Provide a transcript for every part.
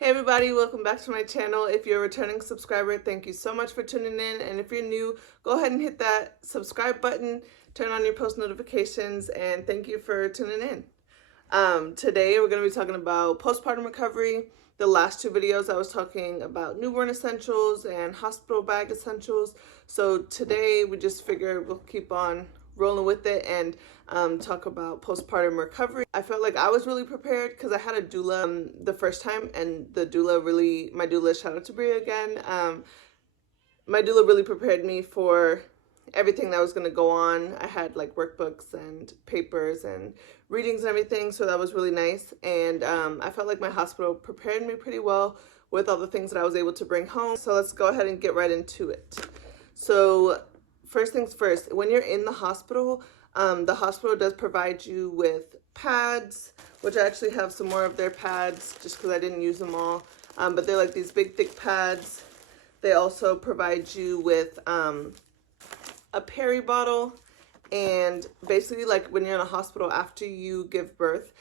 Hey everybody, welcome back to my channel. If you're a returning subscriber, thank you so much for tuning in. And if you're new, go ahead and hit that subscribe button, turn on your post notifications, and thank you for tuning in. Today we're going to be talking about postpartum recovery. The last two videos I was talking about newborn essentials and hospital bag essentials. So today we just figured we'll keep on rolling with it and talk about postpartum recovery. I felt like I was really prepared because I had a doula the first time, and my doula, shout out to Bria again, my doula really prepared me for everything that was going to go on. I had like workbooks and papers and readings and everything, so that was really nice. And I felt like my hospital prepared me pretty well with all the things that I was able to bring home. So let's go ahead and get right into it. So first things first, when you're in the hospital does provide you with pads, which I actually have some more of their pads just because I didn't use them all. But they're like these big, thick pads. They also provide you with a Prairie bottle. And basically, like when you're in a hospital after you give birth,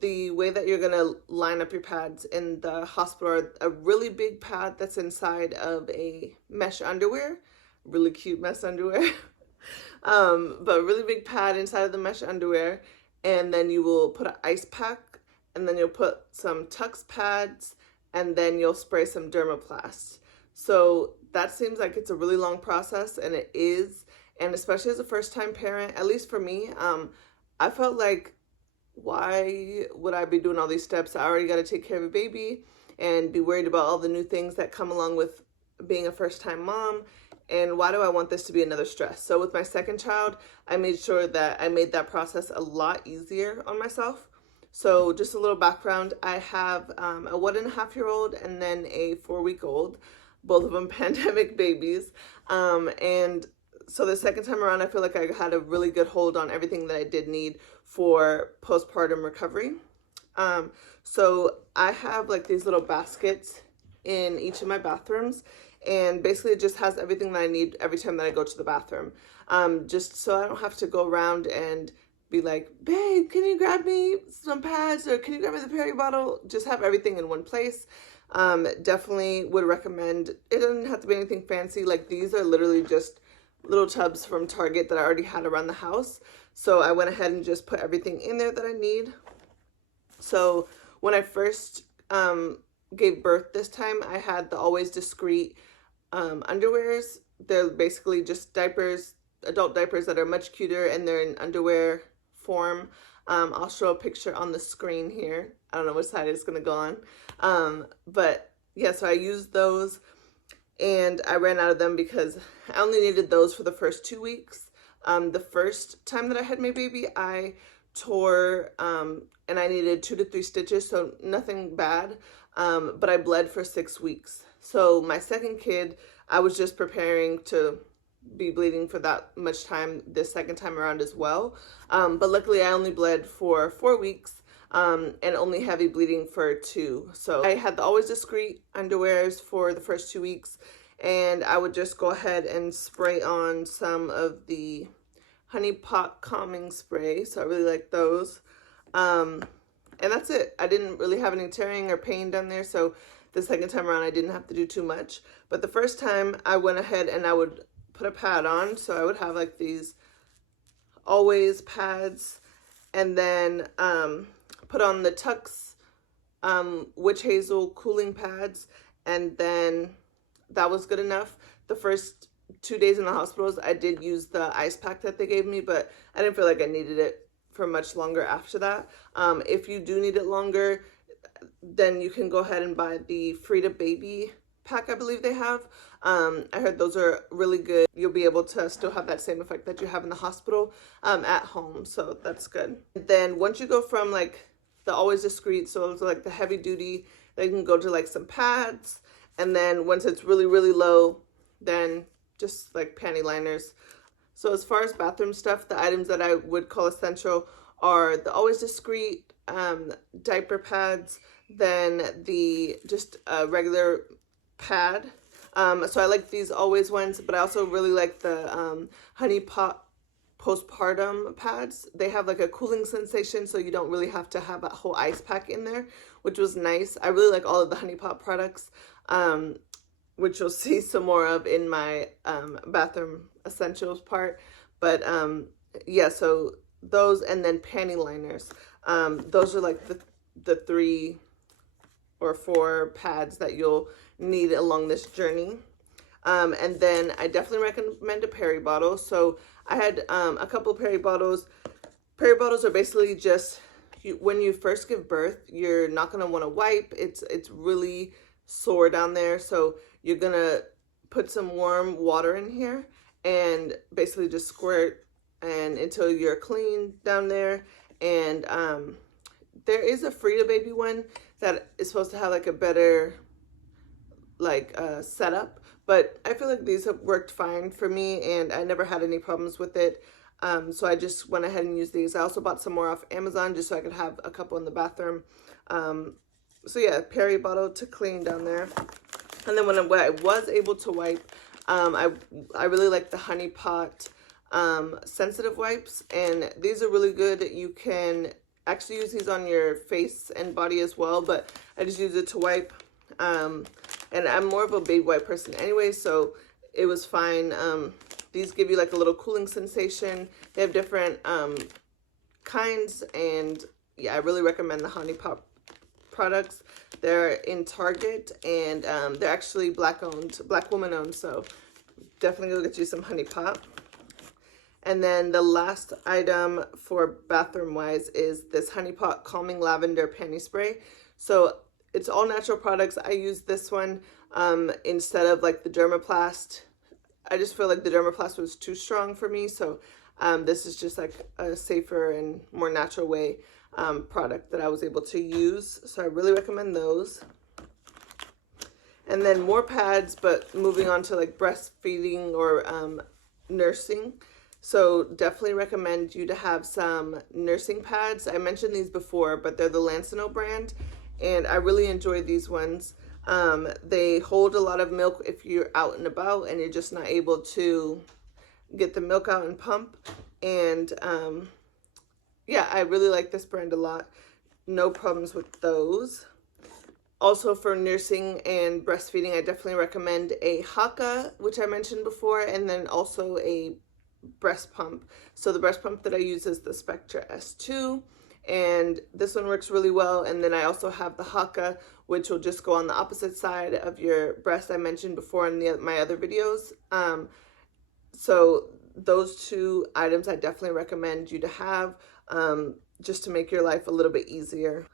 the way that you're going to line up your pads in the hospital are a really big pad that's inside of a mesh underwear. Really cute mesh underwear. But a really big pad inside of the mesh underwear, and then you will put an ice pack, and then you'll put some Tux pads, and then you'll spray some Dermaplast. So that seems like it's a really long process, and it is. And especially as a first-time parent, at least for me, I felt like, why would I be doing all these steps? I already got to take care of a baby and be worried about all the new things that come along with being a first-time mom. And why do I want this to be another stress? So with my second child, I made sure that I made that process a lot easier on myself. So just a little background, I have a 1.5-year-old and then a 4-week-old, both of them pandemic babies. And so the second time around, I feel like I had a really good hold on everything that I did need for postpartum recovery. So I have like these little baskets in each of my bathrooms, and basically it just has everything that I need every time that I go to the bathroom. Just so I don't have to go around and be like, babe, can you grab me some pads, or can you grab me the Prairie bottle? Just have everything in one place. Definitely would recommend, it doesn't have to be anything fancy. Like these are literally just little tubs from Target that I already had around the house. So I went ahead and just put everything in there that I need. So when I first gave birth this time, I had the Always Discreet underwears. They're basically just diapers, adult diapers that are much cuter, and they're in underwear form. I'll show a picture on the screen here. I don't know which side it's gonna go on. But yeah, so I used those, and I ran out of them because I only needed those for the first 2 weeks. The first time that I had my baby, I tore and I needed 2 to 3 stitches, so nothing bad. But I bled for 6 weeks. So my second kid, I was just preparing to be bleeding for that much time this second time around as well. But luckily I only bled for 4 weeks and only heavy bleeding for 2. So I had the Always Discreet underwears for the first 2 weeks, and I would just go ahead and spray on some of the Honey Pot Calming Spray. So I really like those. And that's it. I didn't really have any tearing or pain down there, so the second time around I didn't have to do too much. But the first time I went ahead and I would put a pad on, so I would have like these Always pads, and then put on the Tux Witch Hazel cooling pads, and then that was good enough. The first 2 days in the hospitals, I did use the ice pack that they gave me, but I didn't feel like I needed it for much longer after that. If you do need it longer, then you can go ahead and buy the Frida Baby pack, I believe they have. I heard those are really good. You'll be able to still have that same effect that you have in the hospital at home, so that's good. Then once you go from like the Always Discreet, so it's like the heavy duty, then you can go to like some pads, and then once it's really, really low, then just like panty liners. So as far as bathroom stuff, the items that I would call essential are the Always Discreet diaper pads, then the just regular pad. So I like these Always ones, but I also really like the Honey Pot postpartum pads. They have like a cooling sensation, so you don't really have to have a whole ice pack in there, which was nice. I really like all of the Honey Pot products, which you'll see some more of in my bathroom essentials part. But yeah, so those, and then panty liners. Those are like the 3 or 4 pads that you'll need along this journey. And then I definitely recommend a Prairie bottle. So I had a couple of Prairie bottles. Prairie bottles are basically just, when you first give birth, you're not going to want to wipe. It's really sore down there. So you're going to put some warm water in here and basically just squirt and until you're clean down there. And there is a Frida Baby one that is supposed to have like a better setup, but I feel like these have worked fine for me and I never had any problems with it. So I just went ahead and used these. I also bought some more off Amazon just so I could have a couple in the bathroom. So yeah, Prairie bottle to clean down there. And then when I was able to wipe, I really like the Honey Pot sensitive wipes, and these are really good. You can actually use these on your face and body as well, but I just use it to wipe. And I'm more of a baby wipe person anyway, so it was fine. These give you like a little cooling sensation. They have different kinds, and yeah, I really recommend the Honey Pot products. They're in Target, and they're actually black woman owned, so definitely go get you some Honey Pot. And then the last item for bathroom wise is this Honey Pot Calming Lavender Panty Spray. So it's all natural products. I use this one instead of like the Dermaplast. I just feel like the Dermaplast was too strong for me. So this is just like a safer and more natural way product that I was able to use. So I really recommend those. And then more pads, but moving on to like breastfeeding or nursing. So definitely recommend you to have some nursing pads. I mentioned these before, but they're the Lancino brand, and I really enjoy these ones. They hold a lot of milk if you're out and about and you're just not able to get the milk out and pump. And yeah, I really like this brand a lot. No problems with those. Also for nursing and breastfeeding, I definitely recommend a Haka, which I mentioned before, and then also a breast pump. So the breast pump that I use is the Spectra S2, and this one works really well. And then I also have the Haka, which will just go on the opposite side of your breast, I mentioned before in my other videos. So those 2 items I definitely recommend you to have, just to make your life a little bit easier.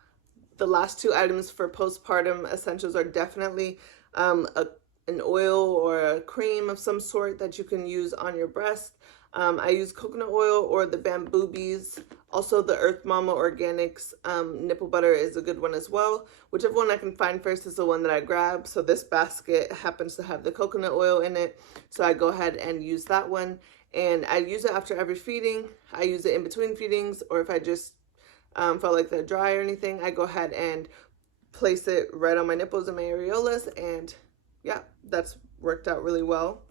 The last 2 items for postpartum essentials are definitely an oil or a cream of some sort that you can use on your breast. I use coconut oil or the Bamboo Bees. Also the Earth Mama Organics nipple butter is a good one as well. Whichever one I can find first is the one that I grab. So this basket happens to have the coconut oil in it, so I go ahead and use that one. And I use it after every feeding. I use it in between feedings, or if I just felt like they're dry or anything, I go ahead and place it right on my nipples and my areolas, and yeah, that's worked out really well.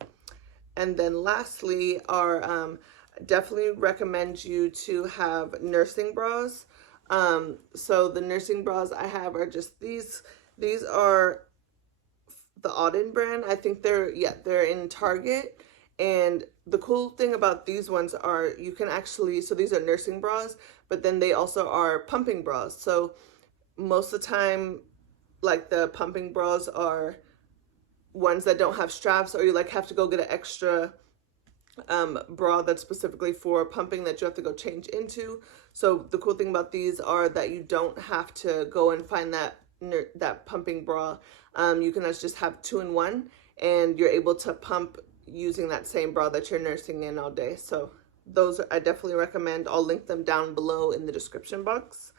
And then lastly are definitely recommend you to have nursing bras. So the nursing bras I have are just these. These are the Auden brand. I think they're in Target. And the cool thing about these ones are you can actually, so these are nursing bras, but then they also are pumping bras. So most of the time, like the pumping bras are ones that don't have straps, or you like have to go get an extra bra that's specifically for pumping that you have to go change into. So the cool thing about these are that you don't have to go and find that pumping bra. You can just have 2 in 1, and you're able to pump using that same bra that you're nursing in all day. So those I definitely recommend. I'll link them down below in the description box.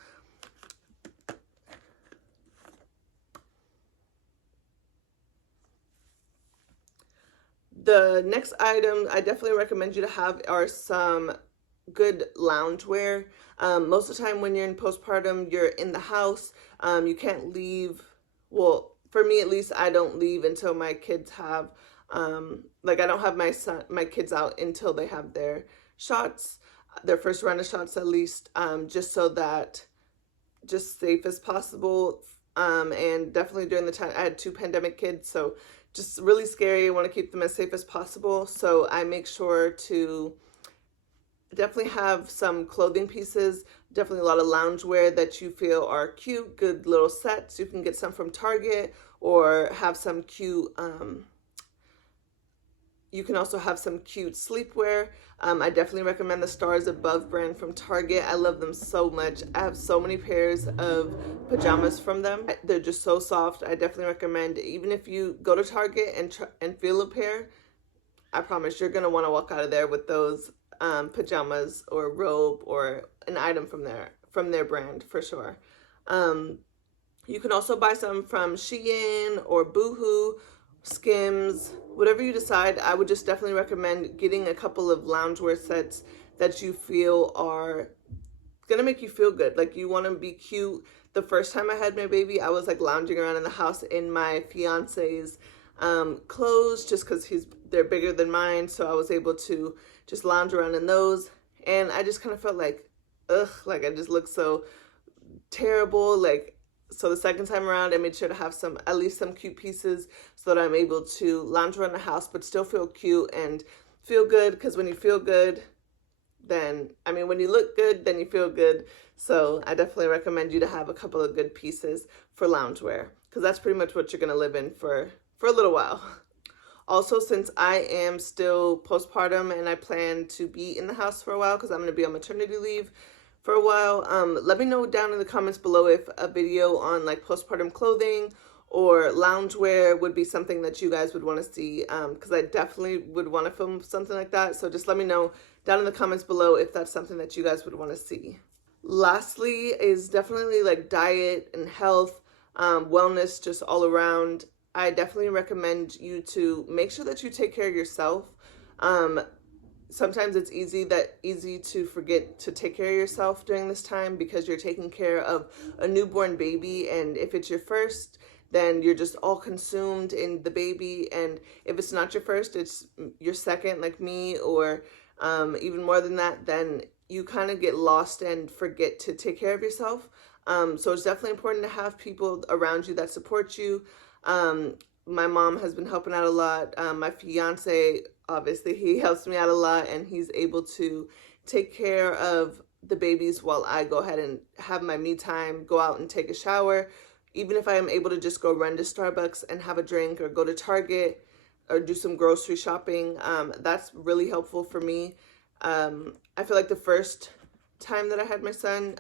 The next item I definitely recommend you to have are some good loungewear. Most of the time when you're in postpartum, you're in the house. You can't leave. Well, for me at least, I don't leave until my kids have, I don't have my kids out until they have their shots, their first round of shots at least, just so that just safe as possible. And definitely during the time, I had 2 pandemic kids, so just really scary. I want to keep them as safe as possible. So I make sure to definitely have some clothing pieces, definitely a lot of loungewear that you feel are cute, good little sets. You can get some from Target or have some cute, you can also have some cute sleepwear. I definitely recommend the Stars Above brand from Target. I love them so much. I have so many pairs of pajamas from them. They're just so soft. I definitely recommend, even if you go to Target and feel a pair, I promise you're going to want to walk out of there with those pajamas or robe or an item from their brand for sure. You can also buy some from Shein or Boohoo, Skims, whatever you decide. I would just definitely recommend getting a couple of loungewear sets that you feel are gonna make you feel good. Like, you want to be cute. The first time I had my baby, I was like lounging around in the house in my fiance's clothes, just because they're bigger than mine, so I was able to just lounge around in those, and I just kind of felt like, ugh, like I just looked so terrible. Like, so the second time around, I made sure to have at least some cute pieces so that I'm able to lounge around the house but still feel cute and feel good, because when you feel good, then, I mean, when you look good, then you feel good. So I definitely recommend you to have a couple of good pieces for loungewear, because that's pretty much what you're going to live in for a little while. Also, since I am still postpartum and I plan to be in the house for a while because I'm going to be on maternity leave for a while, let me know down in the comments below if a video on like postpartum clothing or loungewear would be something that you guys would want to see, because I definitely would want to film something like that. So just let me know down in the comments below if that's something that you guys would want to see. Lastly is definitely like diet and health, wellness, just all around. I definitely recommend you to make sure that you take care of yourself. Sometimes it's easy to forget to take care of yourself during this time because you're taking care of a newborn baby, and if it's your first, then you're just all consumed in the baby, and if it's not your first, it's your second, like me, or even more than that, then you kind of get lost and forget to take care of yourself. So it's definitely important to have people around you that support you. My mom has been helping out a lot. My fiance, obviously, he helps me out a lot, and he's able to take care of the babies while I go ahead and have my me time, go out and take a shower. Even if I am able to just go run to Starbucks and have a drink, or go to Target or do some grocery shopping, that's really helpful for me. I feel like the first time that I had my son,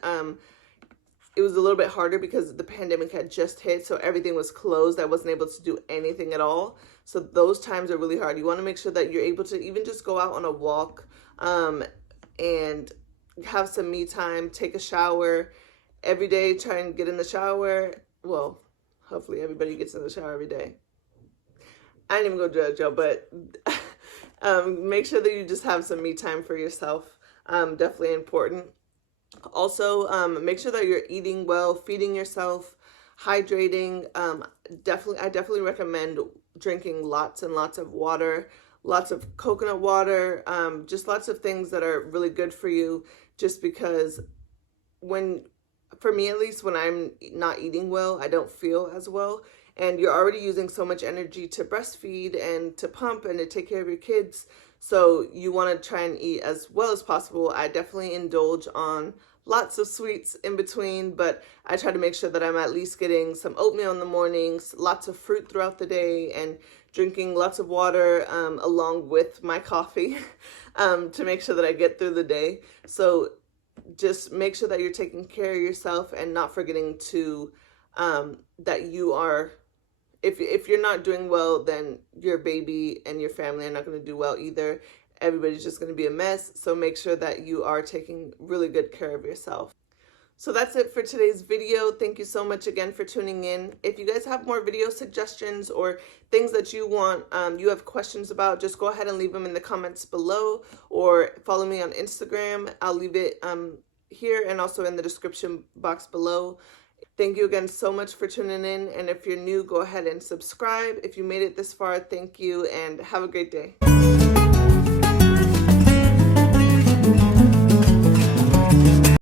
it was a little bit harder because the pandemic had just hit, so everything was closed. I wasn't able to do anything at all. So those times are really hard. You want to make sure that you're able to even just go out on a walk, and have some me time, take a shower every day, try and get in the shower. Well, hopefully everybody gets in the shower every day. I didn't even go judge y'all, but make sure that you just have some me time for yourself. Definitely important. Also, make sure that you're eating well, feeding yourself, hydrating. I definitely recommend drinking lots and lots of water, lots of coconut water, just lots of things that are really good for you, just because for me at least, when I'm not eating well, I don't feel as well. And you're already using so much energy to breastfeed and to pump and to take care of your kids. So you want to try and eat as well as possible. I definitely indulge on lots of sweets in between, but I try to make sure that I'm at least getting some oatmeal in the mornings, lots of fruit throughout the day, and drinking lots of water along with my coffee to make sure that I get through the day. So just make sure that you're taking care of yourself and not forgetting to, that you are, if you're not doing well, then your baby and your family are not going to do well either. Everybody's just going to be a mess. So make sure that you are taking really good care of yourself. So that's it for today's video. Thank you so much again for tuning in. If you guys have more video suggestions or things that you want, you have questions about, just go ahead and leave them in the comments below, or follow me on Instagram. I'll leave it here and also in the description box below. Thank you again so much for tuning in. And if you're new, go ahead and subscribe. If you made it this far, thank you and have a great day.